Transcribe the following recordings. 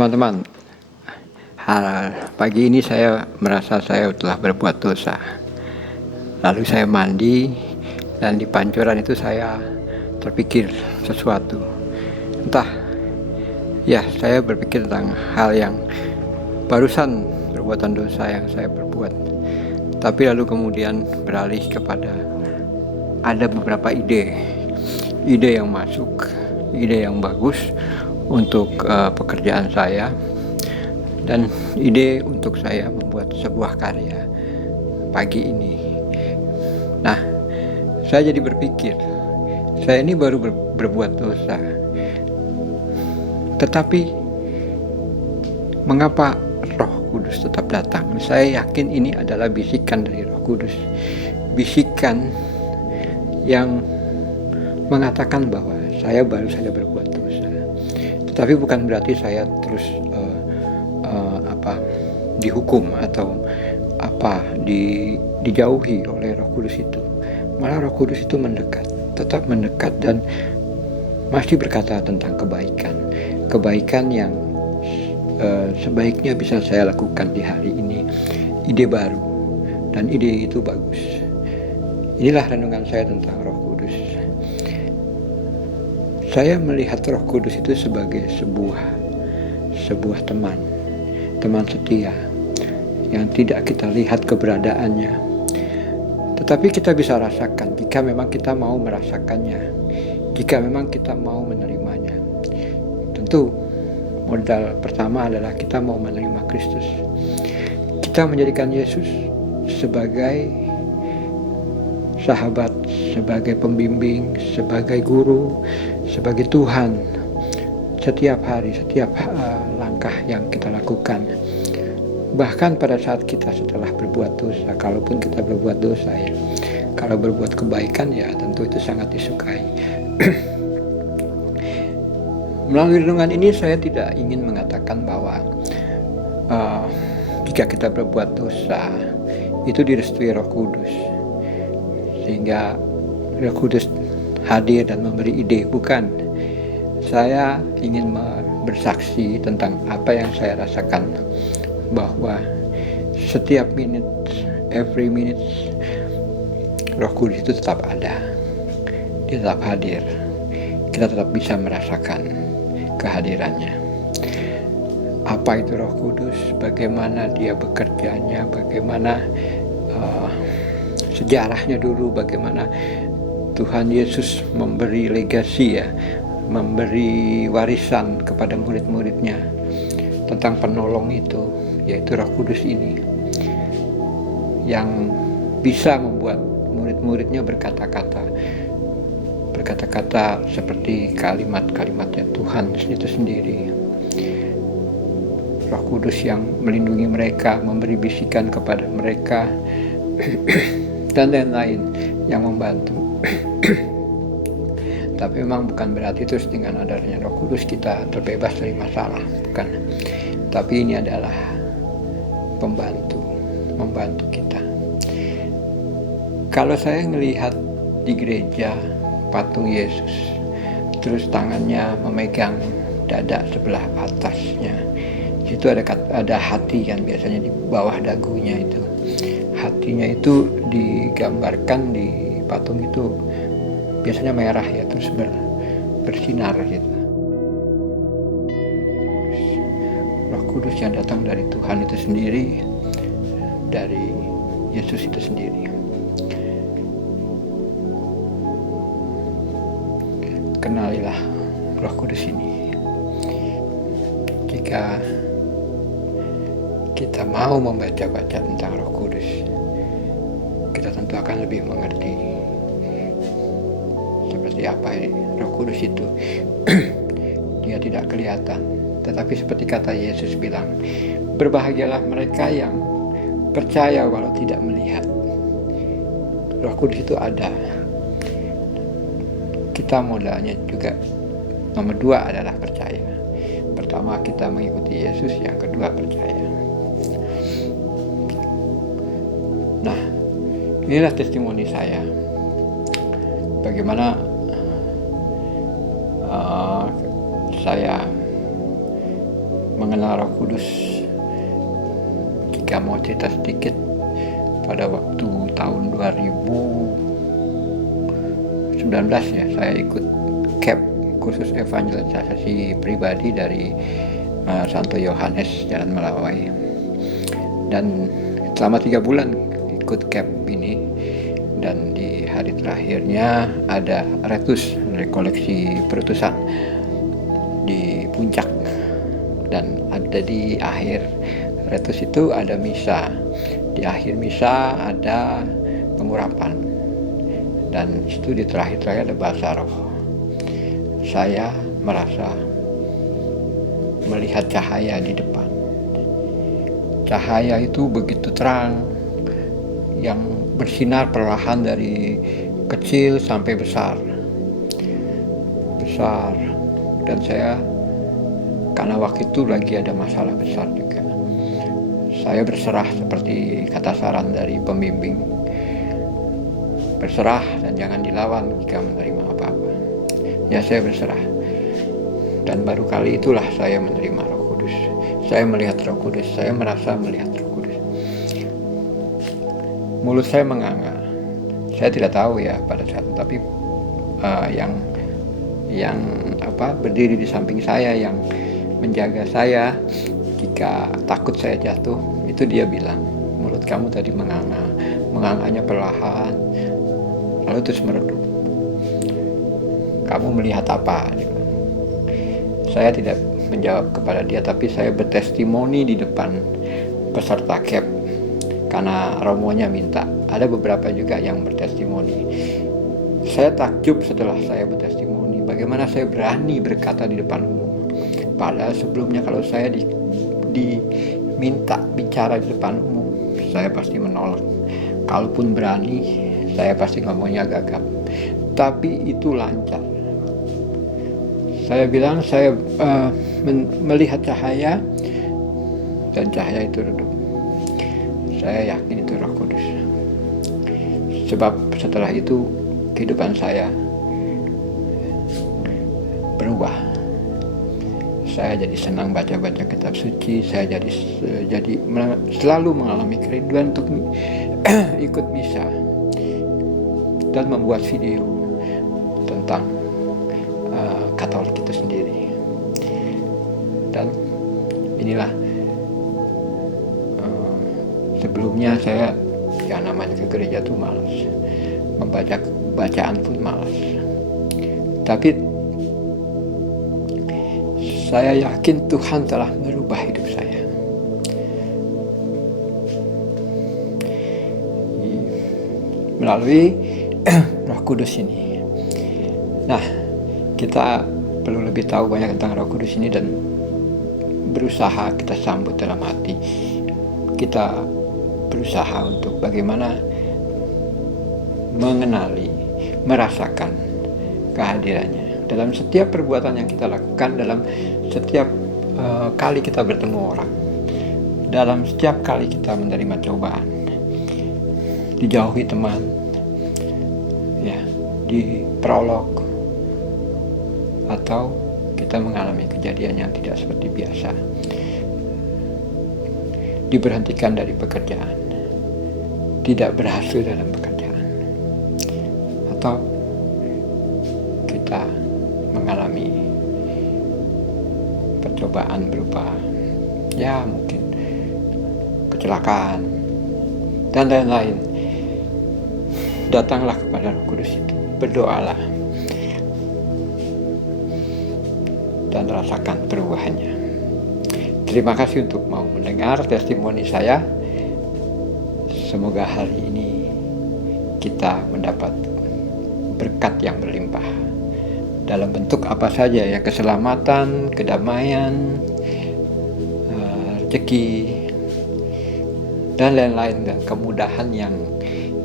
Teman-teman, pagi ini saya merasa saya telah berbuat dosa. Lalu saya mandi dan di pancuran itu saya terpikir sesuatu. Entah, ya saya berpikir tentang hal yang barusan perbuatan dosa yang saya perbuat. Tapi lalu kemudian beralih kepada ada beberapa ide yang masuk, ide yang bagus untuk pekerjaan saya, dan ide untuk saya membuat sebuah karya pagi ini. Nah, saya jadi berpikir, saya ini baru berbuat dosa, tetapi mengapa Roh Kudus tetap datang? Saya yakin ini adalah bisikan dari Roh Kudus, bisikan yang mengatakan bahwa saya baru saja berbuat dosa. Tetapi bukan berarti saya terus dihukum atau dijauhi oleh Roh Kudus itu. Malah Roh Kudus itu tetap mendekat dan masih berkata tentang kebaikan yang sebaiknya bisa saya lakukan di hari ini. Ide baru, dan ide itu bagus. Inilah renungan saya tentang Roh Kudus. Saya melihat Roh Kudus itu sebagai sebuah teman setia yang tidak kita lihat keberadaannya, tetapi kita bisa rasakan jika memang kita mau merasakannya, jika memang kita mau menerimanya. Tentu modal pertama adalah kita mau menerima Kristus. Kita menjadikan Yesus sebagai sahabat, sebagai pembimbing, sebagai guru, sebagai Tuhan setiap hari, setiap langkah yang kita lakukan. Bahkan pada saat kita setelah berbuat dosa, kalaupun kita berbuat dosa ya, kalau berbuat kebaikan ya tentu itu sangat disukai. Melalui renungan ini saya tidak ingin mengatakan bahwa jika kita berbuat dosa itu direstui Roh Kudus sehingga Roh Kudus hadir dan memberi ide. Bukan. Saya ingin bersaksi tentang apa yang saya rasakan, bahwa setiap menit, every minute, Roh Kudus itu tetap ada. Dia tetap hadir. Kita tetap bisa merasakan kehadirannya. Apa itu Roh Kudus? Bagaimana dia bekerjanya? Bagaimana sejarahnya dulu? Bagaimana Tuhan Yesus memberi legasi ya, memberi warisan kepada murid-muridnya tentang penolong itu, yaitu Roh Kudus ini, yang bisa membuat murid-muridnya berkata-kata seperti kalimat-kalimatnya Tuhan itu sendiri. Roh Kudus yang melindungi mereka, memberi bisikan kepada mereka, dan lain-lain yang membantu. Tapi memang bukan berarti terus dengan adanya Roh Kudus kita terbebas dari masalah, bukan. Tapi ini adalah membantu kita. Kalau saya melihat di gereja patung Yesus, terus tangannya memegang dada sebelah atasnya, situ ada hati kan, biasanya di bawah dagunya itu. Hatinya itu digambarkan di patung itu biasanya merah ya, terus bersinar gitu. Roh Kudus yang datang dari Tuhan itu sendiri, dari Yesus itu sendiri. Kenalilah Roh Kudus ini. Jika kita mau membaca-baca tentang Roh Kudus, kita tentu akan lebih mengerti seperti apa Roh Kudus itu. Dia tidak kelihatan, tetapi seperti kata Yesus bilang, berbahagialah mereka yang percaya walau tidak melihat. Roh Kudus itu ada. Kita modalnya juga nomor 2 adalah percaya. Pertama kita mengikuti Yesus, yang kedua percaya. Nah, inilah testimoni saya. Bagaimana saya mengenal Roh Kudus, jika mau cerita sedikit, pada waktu tahun 2019 ya, saya ikut camp khusus evangelisasi pribadi dari Santo Yohanes Jalan Melawai, dan selama 3 bulan ikut camp ini. Dan di hari terakhirnya ada retus, rekoleksi perutusan di puncak, dan ada di akhir retus itu ada misa. Di akhir misa ada pengurapan, dan itu di terakhir-terakhir ada bahasa roh. Saya merasa melihat cahaya di depan. Cahaya itu begitu terang, yang bersinar perlahan dari kecil sampai besar. Dan saya, karena waktu itu lagi ada masalah besar juga, saya berserah seperti kata saran dari pembimbing, berserah dan jangan dilawan jika menerima apa-apa. Ya, saya berserah, dan baru kali itulah saya menerima Roh Kudus. Saya melihat Roh Kudus, saya merasa melihat Roh Kudus. Mulut saya menganga. Saya tidak tahu ya pada saat itu, tapi yang berdiri di samping saya, yang menjaga saya jika takut saya jatuh, itu dia bilang, mulut kamu tadi menganga, menganganya perlahan, lalu terus meredup. Kamu melihat apa? Saya tidak menjawab kepada dia, tapi saya bertestimoni di depan peserta camp. Karena romonya minta, ada beberapa juga yang bertestimoni. Saya takjub setelah saya bertestimoni, bagaimana saya berani berkata di depan umum. Padahal sebelumnya kalau saya diminta bicara di depan umum, saya pasti menolak. Kalaupun berani, saya pasti ngomongnya gagap. Tapi itu lancar. Saya bilang saya melihat cahaya, dan cahaya itu redup. Saya yakin itu Roh Kudus. Sebab setelah itu kehidupan saya berubah. Saya jadi senang baca-baca kitab suci. Saya jadi selalu mengalami kerinduan untuk ikut misa dan membuat video tentang Katolik itu sendiri. Dan inilah, sebelumnya saya namanya ke gereja tuh malas, membaca bacaan pun malas. Tapi saya yakin Tuhan telah merubah hidup saya. Melalui Roh Kudus ini. Nah, kita perlu lebih tahu banyak tentang Roh Kudus ini dan berusaha kita sambut dalam hati. Kita berusaha untuk bagaimana mengenali, merasakan kehadirannya dalam setiap perbuatan yang kita lakukan, dalam setiap kali kita bertemu orang, dalam setiap kali kita menerima cobaan, dijauhi teman, ya, di prolog, atau kita mengalami kejadian yang tidak seperti biasa, diberhentikan dari pekerjaan, tidak berhasil dalam pekerjaan, atau kita mengalami percobaan berupa ya mungkin kecelakaan dan lain-lain. Datanglah kepada Roh Kudus itu, berdoalah dan rasakan perubahannya. Terima kasih untuk mau mendengar testimoni saya. Semoga hari ini kita mendapat berkat yang berlimpah dalam bentuk apa saja ya, keselamatan, kedamaian, rezeki, dan lain-lain, dan kemudahan yang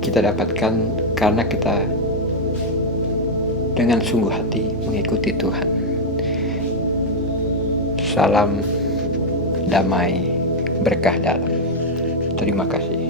kita dapatkan karena kita dengan sungguh hati mengikuti Tuhan. Salam damai, berkah dalam. Terima kasih.